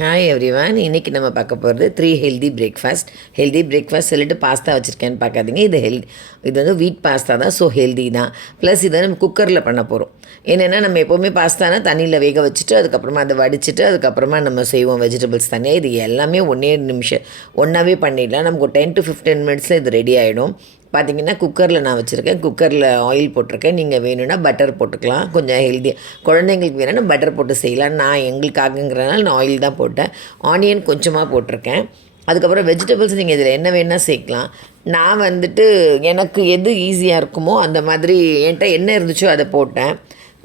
Hi everyone. இன்றைக்கி நம்ம பார்க்க போகிறது 3 ஹெல்தி பிரேக்ஃபாஸ்ட் சொல்லிட்டு பாஸ்தா வச்சுருக்கேன்னு பார்க்காதீங்க. இது வந்து வீட் பாஸ்தா தான், ஸோ ஹெல்தி தான். ப்ளஸ் இதை நம்ம குக்கரில் பண்ண போகிறோம். என்னென்னா நம்ம எப்போவுமே பாஸ்தானா தண்ணியில் வேக வச்சுட்டு அதுக்கப்புறமா அதை வடிச்சிட்டு அதுக்கப்புறமா நம்ம செய்வோம் வெஜிடபிள்ஸ் தனியாக. இது எல்லாமே ஒன்றாவே பண்ணிடலாம். நமக்கு ஒரு 10 to 15 மினிட்ஸில் இது ரெடி ஆகிடும். பார்த்திங்கன்னா குக்கரில் நான் வச்சுருக்கேன். குக்கரில் ஆயில் போட்டிருக்கேன். நீங்கள் வேணும்னா பட்டர் போட்டுக்கலாம். கொஞ்சம் ஹெல்த்தியாக குழந்தைங்களுக்கு வேணும்னா பட்டர் போட்டு செய்யலாம். நான் எங்களுக்காகங்கிறனால நான் ஆயில் தான் போட்டேன். ஆனியன் கொஞ்சமாக போட்டிருக்கேன். அதுக்கப்புறம் வெஜிடபிள்ஸ் நீங்கள் இதில் என்ன வேணால் சேர்க்கலாம். நான் வந்துட்டு எனக்கு எது ஈஸியாக இருக்குமோ அந்த மாதிரி என்கிட்ட என்ன இருந்துச்சோ அதை போட்டேன்.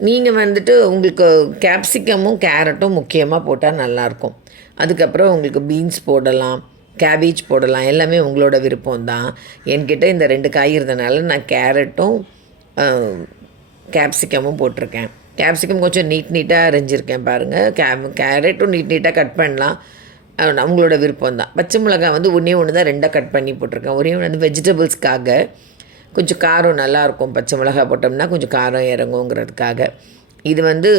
நீங்கள் வந்துட்டு உங்களுக்கு கேப்சிகமும் கேரட்டும் முக்கியமாக போட்டால் நல்லாயிருக்கும். அதுக்கப்புறம் உங்களுக்கு பீன்ஸ் போடலாம், கேபேஜ் போடலாம். எல்லாமே உங்களோட விருப்பம் தான். என்கிட்ட இந்த 2 காய் இருந்தனால நான் கேரட்டும் கேப்சிகமும் போட்டிருக்கேன். கேப்சிகம் கொஞ்சம் நீட்டாக அரைஞ்சிருக்கேன் பாருங்கள். கேரட்டும் நீட்டாக கட் பண்ணலாம். உங்களோட விருப்பம் தான். பச்சை மிளகாய் வந்து ஒன்று தான் 2 கட் பண்ணி போட்டிருக்கேன். ஒன்று வந்து வெஜிடபிள்ஸ்க்காக கொஞ்சம் காரம் நல்லாயிருக்கும். பச்சை மிளகாய் போட்டோம்னா கொஞ்சம் காரம் இறங்குங்கிறதுக்காக. இது வந்து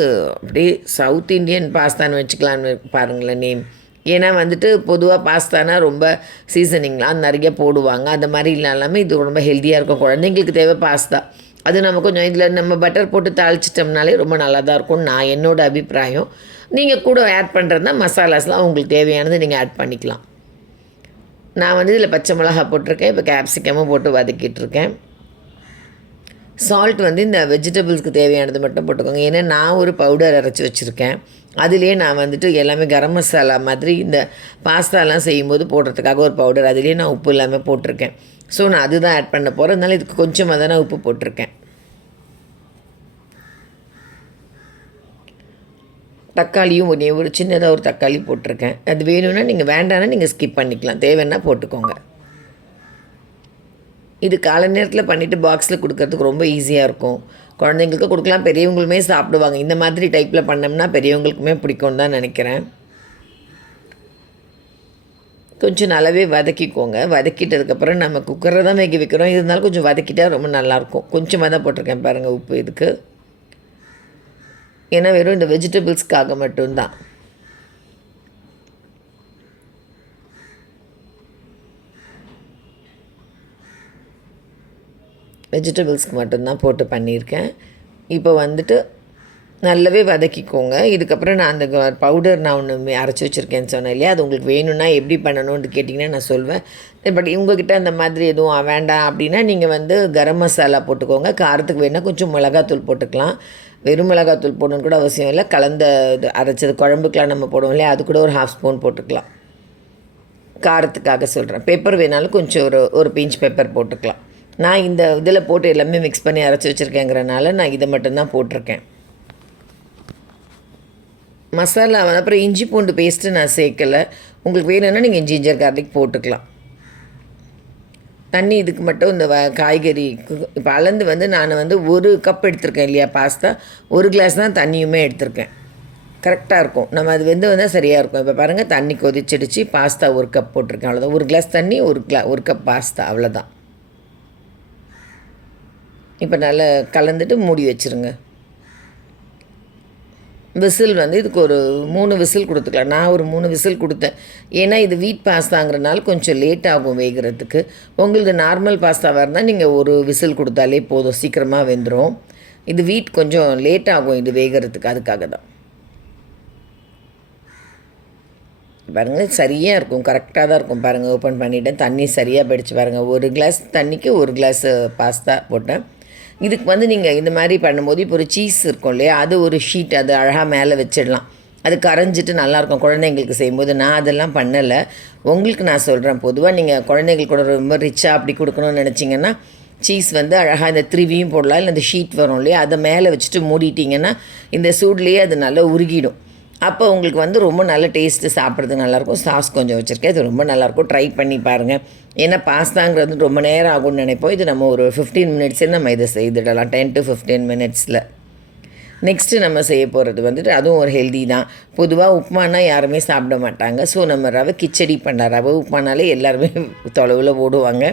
அப்படியே சவுத் இண்டியன் பாஸ்தான்னு வச்சுக்கலான்னு பாருங்களேன் நேம். ஏன்னா வந்துட்டு பொதுவாக பாஸ்தானா ரொம்ப சீசனிங்லாம் நிறைய போடுவாங்க. அந்த மாதிரி இல்லாமல் இது ரொம்ப ஹெல்த்தியாக இருக்கும். குழந்தைங்களுக்கு தேவை பாஸ்தா. அது நம்ம கொஞ்சம் இதில் நம்ம பட்டர் போட்டு தாளிச்சிட்டோம்னாலே ரொம்ப நல்லா தான் இருக்கும். நான் என்னோடய அபிப்பிராயம். நீங்கள் கூட ஆட் பண்ணுறதுனா மசாலாஸ்லாம் உங்களுக்கு தேவையானது நீங்கள் ஆட் பண்ணிக்கலாம். நான் வந்து இதில் பச்சை மிளகாய் போட்டிருக்கேன். இப்போ கேப்சிகமும் போட்டு வதக்கிட்டுருக்கேன். சால்ட் வந்து இந்த வெஜிடபிள்ஸ்க்கு தேவையானது மட்டும் போட்டுக்கோங்க. ஏன்னா நான் ஒரு பவுடர் அரைச்சி வச்சுருக்கேன். அதுலேயே நான் வந்துட்டு எல்லாமே கரம் மசாலா மாதிரி இந்த பாஸ்தாலாம் செய்யும்போது போடுறதுக்காக ஒரு பவுடர் அதுலேயே நான் உப்பு எல்லாமே போட்டிருக்கேன். ஸோ நான் அதுதான் ஆட் பண்ண போகிறேன். அதனால இதுக்கு கொஞ்சமாக தான் நான் உப்பு போட்டிருக்கேன். தக்காளியும் ஒரு சின்னதாக ஒரு தக்காளி போட்டிருக்கேன். அது வேணும்னா நீங்கள் வேண்டாம்னா நீங்கள் ஸ்கிப் பண்ணிக்கலாம். தேவைன்னா போட்டுக்கோங்க. இது காலை நேரத்தில் பண்ணிவிட்டு பாக்ஸில் கொடுக்கறதுக்கு ரொம்ப ஈஸியாக இருக்கும். குழந்தைங்களுக்கு கொடுக்கலாம், பெரியவங்களுமே சாப்பிடுவாங்க. இந்த மாதிரி டைப்பில் பண்ணோம்னா பெரியவங்களுக்குமே பிடிக்கும்னு தான் நினைக்கிறேன். கொஞ்சம் நல்லாவே வதக்கிக்கோங்க. வதக்கிட்டதுக்கப்புறம் நம்ம குக்கரில் தான் வேக வைக்கிறோம். இருந்தாலும் கொஞ்சம் வதக்கிட்டால் ரொம்ப நல்லாயிருக்கும். கொஞ்சமாக தான் போட்டிருக்கேன் பாருங்கள் உப்பு இதுக்கு. ஏன்னா வெறும் இந்த வெஜிடபிள்ஸ்க்காக மட்டும்தான். வெஜிடபிள்ஸ்க்கு மட்டும்தான் போட்டு பண்ணியிருக்கேன். இப்போ வந்துட்டு நல்லாவே வதக்கிக்கோங்க. இதுக்கப்புறம் நான் அந்த பவுடர் நான் ஒன்று அரைச்சி வச்சுருக்கேன்னு சொன்னேன் இல்லையா, அது உங்களுக்கு வேணும்னா எப்படி பண்ணணும்னு கேட்டிங்கன்னா நான் சொல்வேன். பட் உங்கள்கிட்ட அந்த மாதிரி எதுவும் வேண்டாம் அப்படின்னா நீங்கள் வந்து கரம் மசாலா போட்டுக்கோங்க. காரத்துக்கு வேணால் கொஞ்சம் மிளகாத்தூள் போட்டுக்கலாம். வெறும் மிளகாத்தூள் போடணுன்னு கூட அவசியம் இல்லை. கலந்த இது அரைச்சது குழம்புக்கெலாம் நம்ம போடுவோம் இல்லையா, அது கூட ஒரு 1/2 ஸ்பூன் போட்டுக்கலாம். காரத்துக்காக சொல்கிறேன். பெப்பர் வேணாலும் கொஞ்சம் ஒரு பிஞ்ச் பெப்பர் போட்டுக்கலாம். நான் இந்த இதில் போட்டு எல்லாமே மிக்ஸ் பண்ணி அரைச்சி வச்சுருக்கேங்கிறனால நான் இதை மட்டும்தான் போட்டிருக்கேன். மசாலா அப்புறம் இஞ்சி பூண்டு பேஸ்ட்டு நான் சேர்க்கலை. உங்களுக்கு வேணும்னா நீங்கள் ஜிஞ்சர் கார்லிக் போட்டுக்கலாம். தண்ணி இதுக்கு மட்டும் இந்த காய்கறி இப்போ அளந்து வந்து நான் வந்து 1 கப் எடுத்திருக்கேன் இல்லையா பாஸ்தா, 1 கிளாஸ் தான் தண்ணியுமே எடுத்திருக்கேன். கரெக்டாக இருக்கும். நம்ம அது வந்தால் சரியாக இருக்கும். இப்போ பாருங்கள் தண்ணி கொதிச்சிடுச்சு. பாஸ்தா 1 கப் போட்டிருக்கேன். அவ்வளோதான். 1 கிளாஸ் தண்ணி 1 கப் பாஸ்தா, அவ்வளோதான். இப்போ நல்லா கலந்துட்டு மூடி வச்சுருங்க. விசில் வந்து இதுக்கு ஒரு 3 விசில் கொடுத்துக்கலாம். நான் ஒரு 3 விசில் கொடுத்தேன். ஏன்னா இது வீட் பாஸ்தாங்கிறனால கொஞ்சம் லேட் ஆகும் வேகிறதுக்கு. உங்களுக்கு நார்மல் பாஸ்தாவாக இருந்தால் நீங்கள் ஒரு விசில் கொடுத்தாலே போதும், சீக்கிரமாக வெந்துடும். இது வீட் கொஞ்சம் லேட் ஆகும் இது வேகிறதுக்கு, அதுக்காக தான். பாருங்கள் சரியாக இருக்கும், கரெக்டாக தான் இருக்கும். பாருங்கள் ஓப்பன் பண்ணிவிட்டேன். தண்ணி சரியாக படித்து பாருங்கள். 1 கிளாஸ் தண்ணிக்கு 1 கிளாஸ் பாஸ்தா போட்டேன். இதுக்கு வந்து நீங்கள் இந்த மாதிரி பண்ணும்போது இப்போ ஒரு சீஸ் இருக்கும் இல்லையா, அது ஒரு ஷீட் அது அழகாக மேலே வச்சிடலாம். அது கரைஞ்சிட்டு நல்லாயிருக்கும் குழந்தைங்களுக்கு செய்யும்போது. நான் அதெல்லாம் பண்ணலை, உங்களுக்கு நான் சொல்கிறேன். பொதுவாக நீங்கள் குழந்தைங்களுக்கு கூட ரொம்ப ரிச்சாக அப்படி கொடுக்கணும்னு நினச்சிங்கன்னா சீஸ் வந்து அழகாக இந்த 3 போடலாம். இல்லை இந்த ஷீட் வரும் இல்லையா, அதை மேலே வச்சுட்டு மூடிட்டிங்கன்னா இந்த சூட்லேயே அது நல்லா உருகிடும். அப்போ உங்களுக்கு வந்து ரொம்ப நல்ல டேஸ்ட்டு சாப்பிட்றதுக்கு நல்லாயிருக்கும். சாஸ் கொஞ்சம் வச்சுருக்கேன். இது ரொம்ப நல்லாயிருக்கும். ட்ரை பண்ணி பாருங்கள். ஏன்னா பாஸ்தாங்கிறது ரொம்ப நேரம் ஆகும்னு நினைப்போம். இது நம்ம ஒரு 15 மினிட்ஸே நம்ம இதை செய்துடலாம். 10 to 15 மினிட்ஸில். நெக்ஸ்ட்டு நம்ம செய்ய போகிறது வந்துட்டு அதுவும் ஒரு ஹெல்தி தான். பொதுவாக உப்புமானா யாருமே சாப்பிட மாட்டாங்க. ஸோ நம்ம ரவை கிச்சடி பண்ணலாம். ரவை உப்புமானாலே எல்லாருமே தொலைவில் ஓடுவாங்க.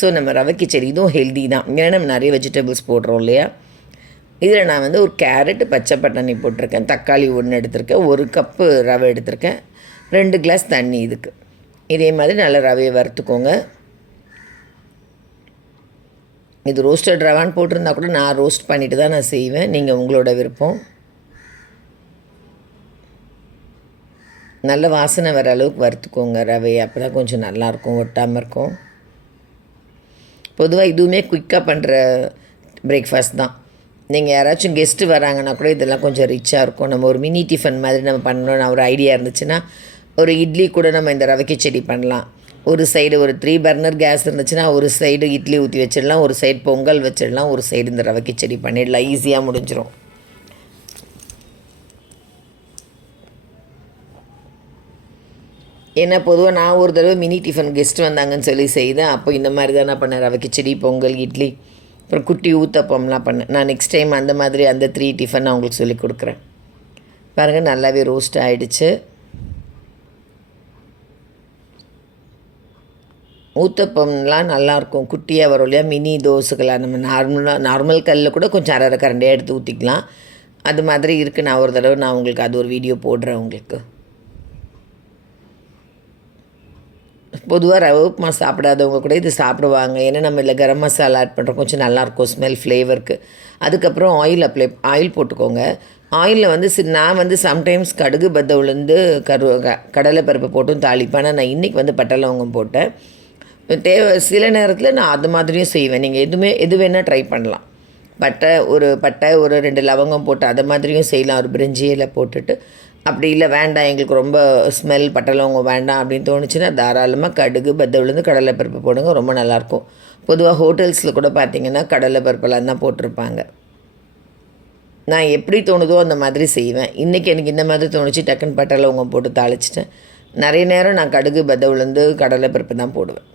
ஸோ நம்ம ரவை கிச்சடி இதுவும் ஹெல்தி தான். ஏன்னா நம்ம நிறைய வெஜிடபிள்ஸ் போடுறோம் இல்லையா. இதில் நான் வந்து ஒரு கேரட், பச்சை பட்டாணி போட்டிருக்கேன். தக்காளி 1 எடுத்திருக்கேன். 1 கப்பு ரவை எடுத்திருக்கேன். 2 கிளாஸ் தண்ணி இதுக்கு. இதே மாதிரி நல்லா ரவையை வறுத்துக்கோங்க. இது ரோஸ்டட் ரவான்னு போட்டிருந்தா கூட நான் ரோஸ்ட் பண்ணிவிட்டு தான் நான் செய்வேன். நீங்கள் உங்களோட விருப்பம். நல்ல வாசனை வர அளவுக்கு வறுத்துக்கோங்க ரவையை. அப்போ தான் கொஞ்சம் நல்லாயிருக்கும், ஒட்டாமல் இருக்கும். பொதுவாக இதுவுமே குயிக்காக பண்ணுற பிரேக்ஃபாஸ்ட் தான். நீங்கள் யாராச்சும் கெஸ்ட்டு வராங்கன்னா கூட இதெல்லாம் கொஞ்சம் ரிச்சாக இருக்கும். நம்ம ஒரு மினி டிஃபன் மாதிரி நம்ம பண்ணணும்னு ஒரு ஐடியா இருந்துச்சுன்னா ஒரு இட்லி கூட நம்ம இந்த ரவை கிச்சடி பண்ணலாம். ஒரு சைடு ஒரு 3 பர்னர் கேஸ் இருந்துச்சுன்னா ஒரு சைடு இட்லி ஊற்றி வச்சிடலாம், ஒரு சைடு பொங்கல் வச்சிடலாம், ஒரு சைடு இந்த ரவை கிச்சடி பண்ணிடலாம். ஈஸியாக முடிஞ்சிடும். ஏன்னா பொதுவாக நான் ஒரு தடவை மினி டிஃபன் கெஸ்ட் வந்தாங்கன்னு சொல்லி செய்தேன். அப்போ இந்த மாதிரி தான் நான் பண்ணேன். ரவை கிச்சடி, பொங்கல், இட்லி, அப்புறம் குட்டி ஊத்தப்பம்லாம் பண்ணேன். நான் நெக்ஸ்ட் டைம் அந்த மாதிரி அந்த 3 டிஃபன் நான் உங்களுக்கு சொல்லி கொடுக்குறேன். பாருங்கள், நல்லாவே ரோஸ்ட் ஆகிடுச்சு. ஊத்தப்பம்லாம் நல்லாயிருக்கும், குட்டியாக வரும் இல்லையா, மினி தோசைகளாக. நம்ம நார்மல் கல்லில் கூட கொஞ்சம் அரை கரண்டியாக எடுத்து ஊற்றிக்கலாம். அது மாதிரி இருக்குது. நான் ஒரு தடவை உங்களுக்கு அது ஒரு வீடியோ போடுறேன் உங்களுக்கு. பொதுவாக ரவை உப்புமா சாப்பிடாதவங்க கூட இது சாப்பிடுவாங்க. ஏன்னா நம்ம இதில் கரம் மசாலா ஆட் பண்ணுறோம், கொஞ்சம் நல்லாயிருக்கும் ஸ்மெல், ஃப்ளேவருக்கு. அதுக்கப்புறம் ஆயில் போட்டுக்கோங்க. ஆயிலில் நான் சம்டைம்ஸ் கடுகு, பத்த உளுந்து, கடலை பருப்பு போட்டும் தாளிப்பேன். ஆனால் நான் இன்றைக்கி பட்டை லவங்கம் போட்டேன். சில நேரத்தில் நான் அது மாதிரியும் செய்வேன். நீங்கள் எது வேணால் ட்ரை பண்ணலாம். பட்டை ஒரு 2 லவங்கம் போட்டு அதை மாதிரியும் செய்யலாம். ஒரு பிரிஞ்சி இலை போட்டுட்டு. அப்படி இல்லை, வேண்டாம் எங்களுக்கு ரொம்ப ஸ்மெல் பட்டை லவங்கம் வேண்டாம் அப்படின்னு தோணுச்சுன்னா தாராளமாக கடுகு, பத்த உளுந்து, கடலை பருப்பு போடுங்க, ரொம்ப நல்லாயிருக்கும். பொதுவாக ஹோட்டல்ஸில் கூட பார்த்திங்கன்னா கடலை பருப்பெல்லாம் தான் போட்டிருப்பாங்க. நான் எப்படி தோணுதோ அந்த மாதிரி செய்வேன். இன்றைக்கி எனக்கு இந்த மாதிரி தோணுச்சு, டக்குன்னு பட்டை லவங்கம் போட்டு தாளிச்சிட்டேன். நிறைய நேரம் நான் கடுகு, பத்த உளுந்து, கடலை பருப்பு தான் போடுவேன்.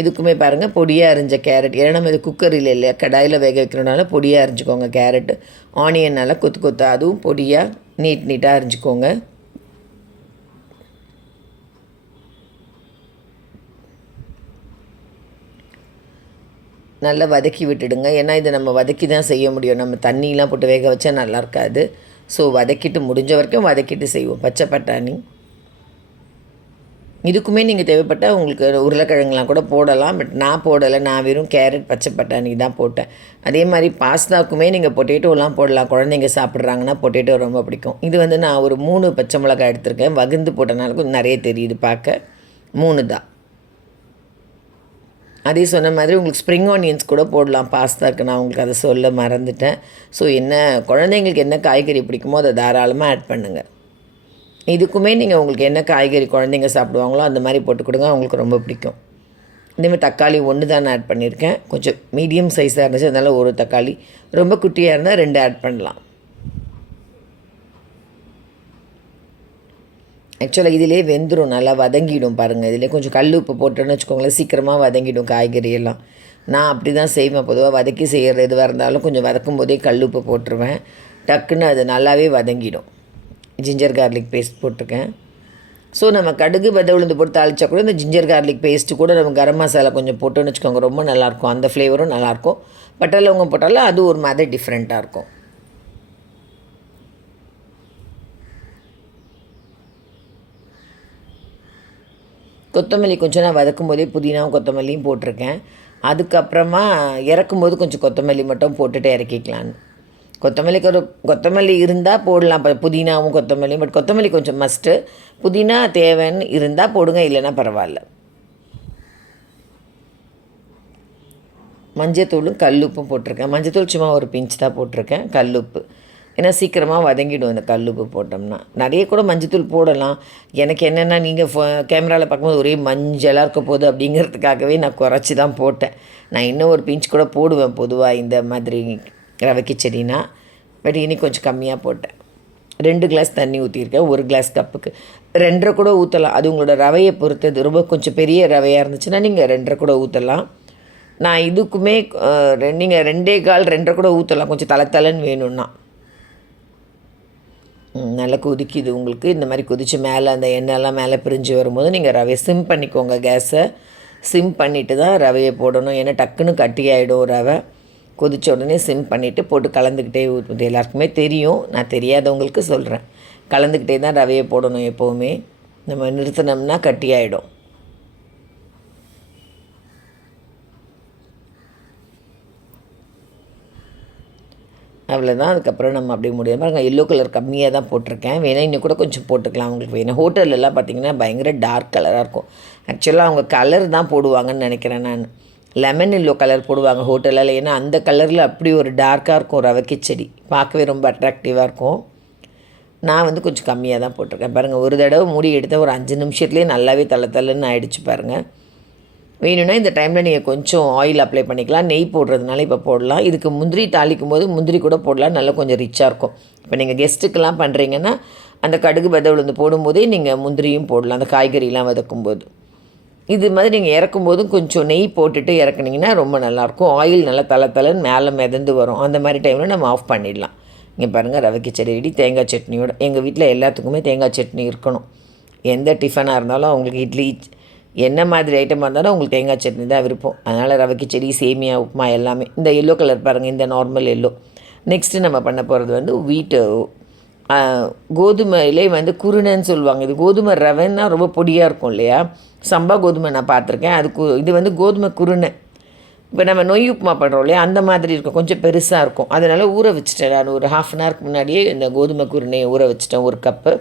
இதுக்குமே பாருங்கள், பொடியாக அரிஞ்ச கேரட். ஏன்னா நம்ம இது குக்கரில் இல்லையா, கடாயில் வேக வைக்கிறனால பொடியாக அரிஞ்சிக்கோங்க. கேரட்டு, ஆனியன் நல்லா கொத்து அதுவும் பொடியாக நீட்டாக அரிஞ்சிக்கோங்க. நல்லா வதக்கி விட்டுடுங்க. ஏன்னா இதை நம்ம வதக்கி தான் செய்ய முடியும். நம்ம தண்ணியெலாம் போட்டு வேக வச்சா நல்லா இருக்காது. ஸோ வதக்கிட்டு, முடிஞ்ச வரைக்கும் வதக்கிட்டு செய்வோம். பச்சை பட்டாணி இதுக்குமே நீங்கள் தேவைப்பட்டால் உங்களுக்கு உருளைக்கிழங்குலாம் கூட போடலாம். பட் நான் போடலை. நான் வெறும் கேரட், பச்சை பட்டாணி தான் போட்டேன். அதே மாதிரி பாஸ்தாக்குமே நீங்கள் பொட்டேட்டோலாம் போடலாம். குழந்தைங்க சாப்பிட்றாங்கன்னா பொட்டேட்டோ ரொம்ப பிடிக்கும். இது நான் ஒரு 3 பச்சை மிளகாய் எடுத்திருக்கேன். வகுந்து போட்டனால கொஞ்சம் நிறைய தெரியுது பார்க்க. 3 தான். அதே சொன்ன மாதிரி உங்களுக்கு ஸ்ப்ரிங் ஆனியன்ஸ் கூட போடலாம் பாஸ்தாக்கு. நான் உங்களுக்கு அதை சொல்ல மறந்துட்டேன். ஸோ குழந்தைங்களுக்கு என்ன காய்கறி பிடிக்குமோ அதை தாராளமாக ஆட் பண்ணுங்கள். இதுக்குமே நீங்கள் உங்களுக்கு என்ன காய்கறி குழந்தைங்க சாப்பிடுவாங்களோ அந்த மாதிரி போட்டு கொடுங்க, அவங்களுக்கு ரொம்ப பிடிக்கும். இதேமாதிரி தக்காளி 1 தான் நான் ஆட் பண்ணியிருக்கேன். கொஞ்சம் மீடியம் சைஸாக இருந்துச்சு, அதனால் 1 தக்காளி. ரொம்ப குட்டியாக இருந்தால் 2 ஆட் பண்ணலாம். ஆக்சுவலாக இதிலே வெந்துடும், நல்லா வதங்கிடும். பாருங்கள், இதிலே கொஞ்சம் கல் உப்பு போட்டோன்னு வச்சுக்கோங்களேன், சீக்கிரமாக வதங்கிடும் காய்கறியெல்லாம். நான் அப்படி தான் செய்வேன். பொதுவாக வதக்கி செய்கிறது எதுவாக இருந்தாலும் கொஞ்சம் வதக்கும் போதே கல் உப்பு போட்டுருவேன். டக்குன்னு அது நல்லாவே வதங்கிடும். ஜிஞ்சர் கார்லிக் பேஸ்ட் போட்டிருக்கேன். ஸோ நம்ம கடுகு, பத்த உளுந்து போட்டு தாளித்தா கூட இந்த ஜிஞ்சர் கார்லிக் பேஸ்ட்டு கூட நம்ம கரம் மசாலா கொஞ்சம் போட்டோன்னு வச்சுக்கோங்க, ரொம்ப நல்லாயிருக்கும். அந்த ஃப்ளேவரும் நல்லாயிருக்கும். பட்டை லவங்கம் போட்டாலும் அது ஒரு மாதிரி டிஃப்ரெண்ட்டாக இருக்கும். கொத்தமல்லி கொஞ்சம் நான் வதக்கும் போதே புதினாவும் கொத்தமல்லியும் போட்டிருக்கேன். அதுக்கப்புறமா இறக்கும்போது கொஞ்சம் கொத்தமல்லி மட்டும் போட்டுட்டு இறக்கிக்கலான்னு. கொத்தமல்லி இருந்தால் போடலாம். இப்போ புதினாவும் கொத்தமல்லியும். பட் கொத்தமல்லி கொஞ்சம் மஸ்ட்டு. புதினா தேவைன்னு இருந்தால் போடுங்க, இல்லைன்னா பரவாயில்ல. மஞ்சத்தூளும் கல்லுப்பும் போட்டிருக்கேன். மஞ்சத்தூள் சும்மா ஒரு பிஞ்ச் தான் போட்டிருக்கேன். கல்லுப்பு ஏன்னா சீக்கிரமாக வதங்கிடும் இந்த கல்லுப்பு போட்டோம்னா. நிறைய கூட மஞ்சத்தூள் போடலாம். எனக்கு என்னென்னா நீங்கள் கேமராவில் பார்க்கும்போது ஒரே மஞ்சளாக இருக்க போகுது அப்படிங்கிறதுக்காகவே நான் குறைச்சி தான் போட்டேன். நான் இன்னும் ஒரு பிஞ்ச் கூட போடுவேன் பொதுவாக இந்த மாதிரி ரவை கிச்சடினா. பட் இன்னைக்கு கொஞ்சம் கம்மியாக போட்டேன். 2 கிளாஸ் தண்ணி ஊற்றிருக்கேன். 1 கிளாஸ் கப்புக்கு 2.5 கூட ஊற்றலாம். அது உங்களோட ரவையை பொறுத்தது. ரொம்ப கொஞ்சம் பெரிய ரவையாக இருந்துச்சுன்னா நீங்கள் 2.5 கூட ஊற்றலாம். நான் இதுக்குமே நீங்கள் 2.25 2.5 கூட ஊற்றலாம், கொஞ்சம் தலைன்னு வேணும்னா. நல்லா கொதிக்குது உங்களுக்கு. இந்த மாதிரி கொதித்து மேலே அந்த எண்ணெயெல்லாம் மேலே பிரிஞ்சு வரும்போது நீங்கள் ரவையை சிம் பண்ணிக்கோங்க. கேஸை சிம் பண்ணிவிட்டு தான் ரவையை போடணும். ஏன்னா டக்குன்னு கட்டி ஆகிடும் ரவை. கொதித்த உடனே சிம் பண்ணிவிட்டு போட்டு கலந்துக்கிட்டே ஊற்றுது. எல்லாருக்குமே தெரியும், நான் தெரியாதவங்களுக்கு சொல்கிறேன். கலந்துக்கிட்டே தான் ரவையை போடணும் எப்போவுமே. நம்ம நிறுத்தினோம்னா கட்டி ஆகிடும். அவ்வளோதான். அதுக்கப்புறம் நம்ம அப்படியே முடியாது பாருங்கள். எல்லோ கலர் கம்மியாக தான் போட்டிருக்கேன். வேணால் இன்னும் கூட கொஞ்சம் போட்டுக்கலாம் உங்களுக்கு வேணும். ஹோட்டல்லலாம் பார்த்திங்கன்னா பயங்கர டார்க் கலராக இருக்கும். ஆக்சுவலாக அவங்க கலர் தான் போடுவாங்கன்னு நினைக்கிறேன் நான். லெமன் எல்லோ கலர் போடுவாங்க ஹோட்டலில். ஏன்னா அந்த கலரில் அப்படி ஒரு டார்க்காக இருக்கும் ரவைக்கு செடி. பார்க்கவே ரொம்ப அட்ராக்டிவாக இருக்கும். நான் வந்து கொஞ்சம் கம்மியாக தான் போட்டிருக்கேன். பாருங்கள், ஒரு தடவை மூடி எடுத்தால் ஒரு 5 நிமிஷத்துலேயே நல்லாவே தள்ளன்னு ஆகிடுச்சு பாருங்கள். வேணும்னா இந்த டைமில் நீங்கள் கொஞ்சம் ஆயில் அப்ளை பண்ணிக்கலாம். நெய் போடுறதுனால இப்போ போடலாம். இதுக்கு முந்திரி தாளிக்கும் போது முந்திரி கூட போடலாம். நல்லா கொஞ்சம் ரிச்சாக இருக்கும். இப்போ நீங்கள் கெஸ்ட்டுக்கெல்லாம் பண்ணுறீங்கன்னா அந்த கடுகு வெதை உளுந்து போடும்போதே நீங்கள் முந்திரியும் போடலாம், அந்த காய்கறிலாம் வதக்கும்போது. இது மாதிரி நீங்கள் இறக்கும்போதும் கொஞ்சம் நெய் போட்டுட்டு இறக்குனிங்கன்னா ரொம்ப நல்லாயிருக்கும். ஆயில் நல்லா தளன்னு மேலே மிதந்து வரும். அந்த மாதிரி டைமில் நம்ம ஆஃப் பண்ணிடலாம். இங்கே பாருங்கள், ரவைக்கு செடி ரெடி. தேங்காய் சட்னியோட எங்கள் வீட்டில் எல்லாத்துக்குமே தேங்காய் சட்னி இருக்கணும். எந்த டிஃபனாக இருந்தாலும் அவங்களுக்கு இட்லி என்ன மாதிரி ஐட்டமாக இருந்தாலும் உங்களுக்கு தேங்காய் சட்னி தான் விருப்பம். அதனால் ரவைக்கு செடி, சேமியா, உப்புமா எல்லாமே. இந்த எல்லோ கலர் பாருங்கள், இந்த நார்மல் எல்லோ. நெக்ஸ்ட்டு நம்ம பண்ண போகிறது வந்து வீட்டு கோதுமையிலே வந்து குருணைன்னு சொல்லுவாங்க. இது கோதுமை ரவைன்னா ரொம்ப பொடியாக இருக்கும் இல்லையா? சம்பா கோதுமை நான் பார்த்துருக்கேன். இது வந்து கோதுமை குருணை. இப்போ நம்ம நொய் உப்புமா பண்ணுறோம் இல்லையா, அந்த மாதிரி இருக்கும். கொஞ்சம் பெருசாக இருக்கும். அதனால் ஊற வச்சுட்டேன். நான் ஒரு 1/2 அன் ஹவருக்கு முன்னாடியே இந்த கோதுமை குருணையை ஊற வச்சுட்டேன், 1 கப்பு.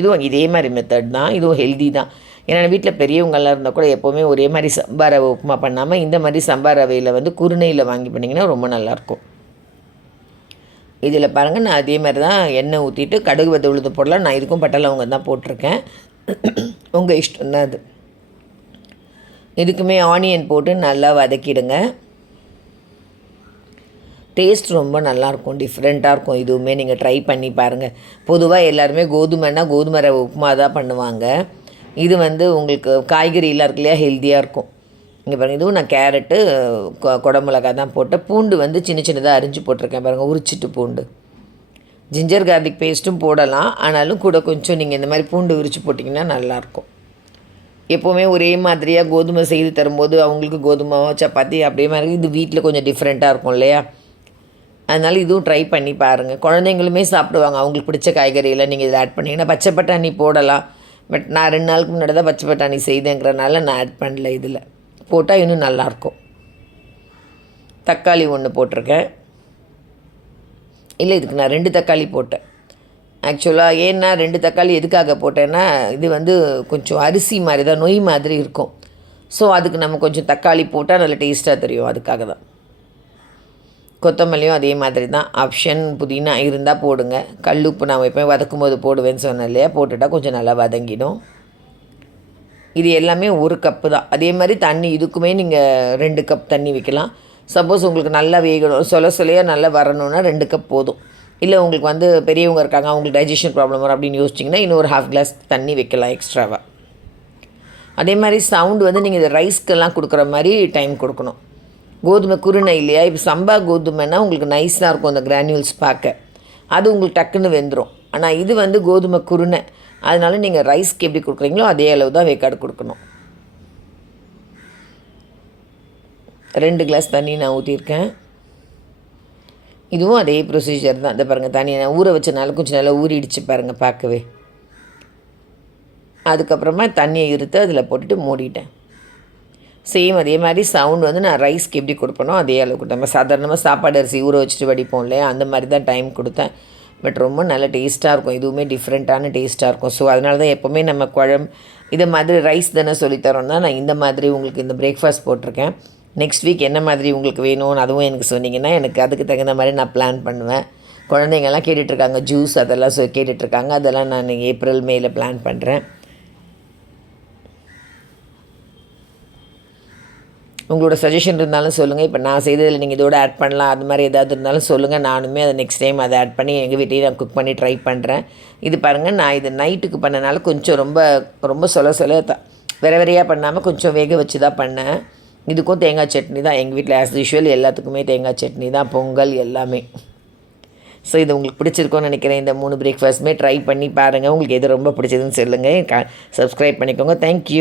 இதுவும் இதே மாதிரி மெத்தட் தான். இதுவும் ஹெல்தி தான். ஏன்னா வீட்டில் பெரியவங்கள்லாம் இருந்தால் கூட எப்போவுமே ஒரே மாதிரி சம்பா ரவை உப்புமா பண்ணாமல் இந்த மாதிரி சம்பா ரவையில் வந்து குருணையில் வாங்கி பண்ணிங்கன்னா ரொம்ப நல்லாயிருக்கும். இதில் பாருங்கள், நான் அதே மாதிரி தான் எண்ணெய் ஊற்றிட்டு கடுகு வெதை உளுந்து போடலாம். நான் இதுக்கும் பட்டை லவங்கம் தான் போட்டிருக்கேன். உங்கள் இஷ்டம் தான் அது. இதுக்குமே ஆனியன் போட்டு நல்லா வதக்கிடுங்க. டேஸ்ட் ரொம்ப நல்லாயிருக்கும், டிஃப்ரெண்ட்டாக இருக்கும். இதுவுமே நீங்கள் ட்ரை பண்ணி பாருங்கள். பொதுவாக எல்லாருமே கோதுமைன்னா கோதுமை ரவை உப்புமா தான் பண்ணுவாங்க. இது வந்து உங்களுக்கு காய்கறிலாம் இருக்கு இல்லையா, ஹெல்த்தியாக இருக்கும். இங்கே பாருங்கள், இதுவும் நான் கேரட்டு குடமிளகா தான் போட்டேன். பூண்டு வந்து சின்ன சின்னதாக அரிஞ்சு போட்டிருக்கேன் பாருங்கள், உரிச்சிட்டு பூண்டு. ஜிஞ்சர் கார்லிக் பேஸ்ட்டும் போடலாம். ஆனாலும் கூட கொஞ்சம் நீங்கள் இந்த மாதிரி பூண்டு உரித்து போட்டிங்கன்னா நல்லாயிருக்கும். எப்போவுமே ஒரே மாதிரியாக கோதுமை செய்து தரும்போது அவங்களுக்கு கோதுமாவோ சப்பாத்தி அப்படியே மாதிரி இது வீட்டில் கொஞ்சம் டிஃப்ரெண்ட்டாக இருக்கும் இல்லையா? அதனால் இதுவும் ட்ரை பண்ணி பாருங்கள். குழந்தைங்களுமே சாப்பிடுவாங்க. அவங்களுக்கு பிடிச்ச காய்கறியில் நீங்கள் இதை ஆட் பண்ணிங்கன்னா பச்சை பட்டாணி போடலாம். பட் நான் 2 நாளுக்கு முன்னாடி தான் பச்சை பட்டாணி செய்தேங்கிறனால நான் ஆட் பண்ணல. இதில் போட்டால் இன்னும் நல்லாயிருக்கும். தக்காளி 1 போட்டிருக்கேன். இல்லை, இதுக்கு நான் 2 தக்காளி போட்டேன். ஆக்சுவலாக ஏன்னா 2 தக்காளி எதுக்காக போட்டேன்னா, இது வந்து கொஞ்சம் அரிசி மாதிரி தான், நொய் மாதிரி இருக்கும். ஸோ அதுக்கு நம்ம கொஞ்சம் தக்காளி போட்டால் நல்ல டேஸ்ட்டாக தெரியும். அதுக்காக தான். கொத்தமல்லியும் அதே மாதிரி தான். ஆப்ஷன் புதினா இருந்தால் போடுங்க. கல் உப்பு நான் எப்போயும் வதக்கும் போது போடுவேன்னு சொன்னேன் இல்லையா, போட்டுட்டால் கொஞ்சம் நல்லா வதங்கிடும். இது எல்லாமே 1 கப்பு தான். அதே மாதிரி தண்ணி இதுக்குமே நீங்கள் 2 கப் தண்ணி வைக்கலாம். சப்போஸ் உங்களுக்கு நல்லா வேகணும், சொலையாக நல்லா வரணுன்னா 2 கப் போதும். இல்லை உங்களுக்கு வந்து பெரியவங்க இருக்காங்க, அவங்களுக்கு டைஜஷன் ப்ராப்ளம் வரும் அப்படின்னு யோசிச்சிங்கன்னா இன்னும் ஒரு 1/2 கிளாஸ் தண்ணி வைக்கலாம் எக்ஸ்ட்ராவாக. அதே மாதிரி சவுண்டு வந்து நீங்கள் இந்த ரைஸ்க்கெல்லாம் கொடுக்குற மாதிரி டைம் கொடுக்கணும். கோதுமை குருணை இல்லையா, இப்போ சம்பா கோதுமைன்னா உங்களுக்கு நைஸாக இருக்கும் அந்த கிரானியூல்ஸ் பார்க்க. அது உங்களுக்கு டக்குன்னு வெந்துடும். ஆனால் இது வந்து கோதுமை குருணை. அதனால நீங்கள் ரைஸ்க்கு எப்படி கொடுக்குறீங்களோ அதே அளவு தான் வேக்காடு கொடுக்கணும். 2 கிளாஸ் தண்ணி நான் ஊற்றிருக்கேன். இதுவும் அதே ப்ரொசீஜர் தான். இந்த பாருங்கள், தண்ணி நான் ஊற வச்சனால கொஞ்சம் நல்லா ஊறிடுச்சு பாருங்கள் பார்க்கவே. அதுக்கப்புறமா தண்ணியை இருத்து அதில் போட்டுட்டு மூடிட்டேன். சேம் அதே மாதிரி சவுண்ட் வந்து நான் ரைஸ்க்கு எப்படி கொடுப்பனோ அதே அளவு கொடுத்தேன். நம்ம சாதாரணமாக சாப்பாடு அரிசி ஊற வச்சுட்டு வடிப்போம் இல்லையா, அந்த மாதிரி தான் டைம் கொடுத்தேன். பட் ரொம்ப நல்ல டேஸ்ட்டாக இருக்கும். இதுவுமே டிஃப்ரெண்ட்டான டேஸ்ட்டாக இருக்கும். ஸோ அதனால தான் எப்போவுமே நம்ம இதை மாதிரி ரைஸ் தானே சொல்லித்தரோன்னா நான் இந்த மாதிரி உங்களுக்கு இந்த பிரேக்ஃபாஸ்ட் போட்டிருக்கேன். நெக்ஸ்ட் வீக் என்ன மாதிரி உங்களுக்கு வேணும்னு அதுவும் எனக்கு சொன்னீங்கன்னா எனக்கு அதுக்கு தகுந்த மாதிரி நான் பிளான் பண்ணுவேன். குழந்தைங்கள்லாம் கேட்டுட்ருக்காங்க, ஜூஸ் அதெல்லாம் கேட்டுட்ருக்காங்க. அதெல்லாம் நான் ஏப்ரல் மேல பிளான் பண்ணுறேன். உங்களோட சஜஷன் இருந்தாலும் சொல்லுங்கள். இப்போ நான் செய்ததில் நீங்கள் இதோட ஆட் பண்ணலாம், அது மாதிரி ஏதாவது இருந்தாலும் சொல்லுங்கள். நானுமே அதை நெக்ஸ்ட் டைம் அதை ஆட் பண்ணி எங்கள் வீட்டையும் நான் குக் பண்ணி ட்ரை பண்ணுறேன். இது பாருங்கள், நான் இது நைட்டுக்கு பண்ணனால கொஞ்சம் ரொம்ப வெறையாக பண்ணாமல் கொஞ்சம் வேக வச்சு தான் பண்ணேன். இதுக்கும் தேங்காய் சட்னி தான். எங்கள் வீட்டில் ஆஸ் யூஷுவல் எல்லாத்துக்குமே தேங்காய் சட்னி தான், பொங்கல் எல்லாமே. ஸோ இது உங்களுக்கு பிடிச்சிருக்கோன்னு நினைக்கிறேன். இந்த 3 பிரேக்ஃபாஸ்ட்டுமே ட்ரை பண்ணி பாருங்கள். உங்களுக்கு எது ரொம்ப பிடிச்சதுன்னு சொல்லுங்கள். சப்ஸ்கிரைப் பண்ணிக்கோங்க. தேங்க்யூ.